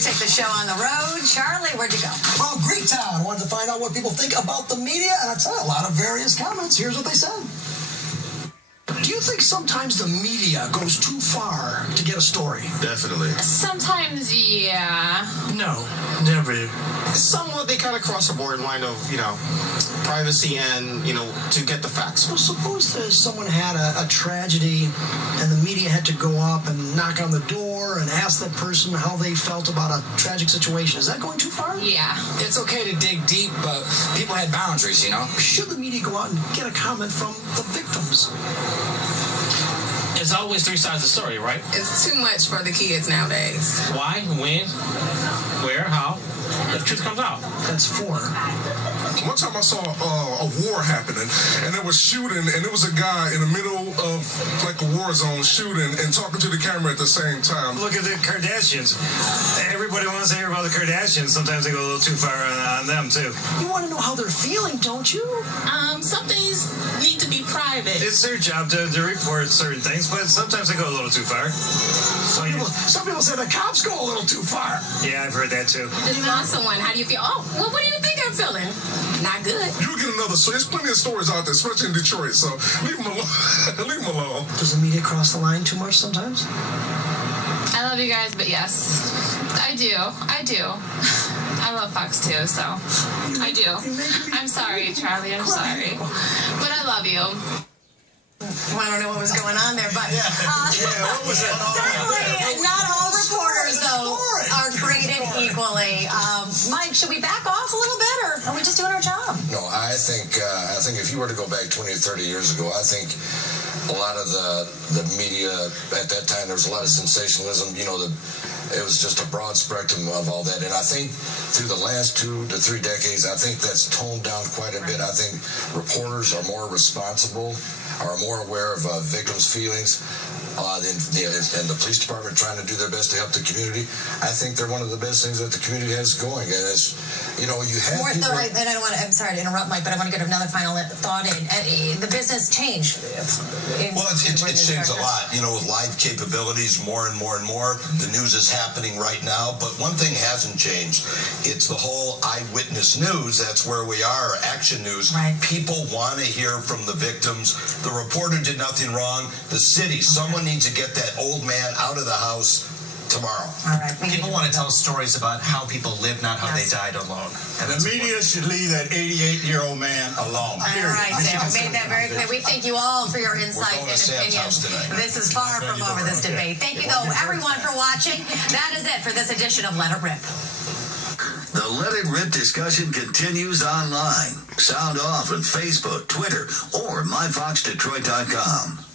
to take the show on the road. Charlie, where'd you go? Well, Greektown. Wanted to find out what people think about the media, and I tell you, a lot of various comments. Here's what they said. Do you think sometimes the media goes too far to get a story? Definitely. Sometimes, yeah. No, never. Somewhat, they kind of cross a borderline of, privacy and, to get the facts. Well, suppose someone had a tragedy and the media had to go up and knock on the door and ask that person how they felt about a tragic situation. Is that going too far? Yeah. It's okay to dig deep, but people had boundaries, Should the media go out and get a comment from the victims? There's always three sides of the story, right? It's too much for the kids nowadays. Why, when, where, how? The truth comes out. That's 4. One time I saw a war happening, and there was shooting, and there was a guy in the middle of like a war zone shooting and talking to the camera at the same time. Look at the Kardashians. Everybody wants to hear about the Kardashians. Sometimes they go a little too far on them, too. You want to know how they're feeling, don't you? Some things need to be private. It's their job to report certain things, but sometimes they go a little too far. Some people say the cops go a little too far. Yeah, I've heard that, too. Just lost someone. How do you feel? Oh, well, what do you think I'm feeling? Not good. You'll get another story. There's plenty of stories out there, especially in Detroit, so leave them alone. Leave them alone. Does the media cross the line too much sometimes? I love you guys, but yes, I do. I love Fox too, so I do. I'm sorry, Charlie. I'm sorry, but I love you. Well, I don't know what was going on there, but what was that? certainly not all reporters, though, are created equally. Mike, should we back off a little bit, or are we just doing our job? No, I think if you were to go back 20 or 30 years ago, I think a lot of the media at that time, there was a lot of sensationalism. It was just a broad spectrum of all that. And I think through the last 2 to 3 decades, I think that's toned down quite a bit. I think reporters are more responsible, are more aware of victims' feelings, and the police department trying to do their best to help the community. I think they're one of the best things that the community has going. And as you have More people... and I don't want to, I'm sorry to interrupt, Mike, but I want to get another final thought in. The business changed. Well, it's changed a lot. With live capabilities, more and more and more. The news is happening right now. But one thing hasn't changed. It's the whole eyewitness news. That's where we are, action news. Right. People want to hear from the victims. The reporter did nothing wrong. The city, someone needs to get that old man out of the house tomorrow. All right. People want to tell stories about how people live, not how they died alone. And the media should leave that 88-year-old man alone. All right, Sam. We made that very clear. We thank you all for your insight and opinions. This is far from over, this debate. Thank you, though, everyone, for watching. That is it for this edition of Let It Rip. The Let It Rip discussion continues online. Sound off on Facebook, Twitter, or myfoxdetroit.com.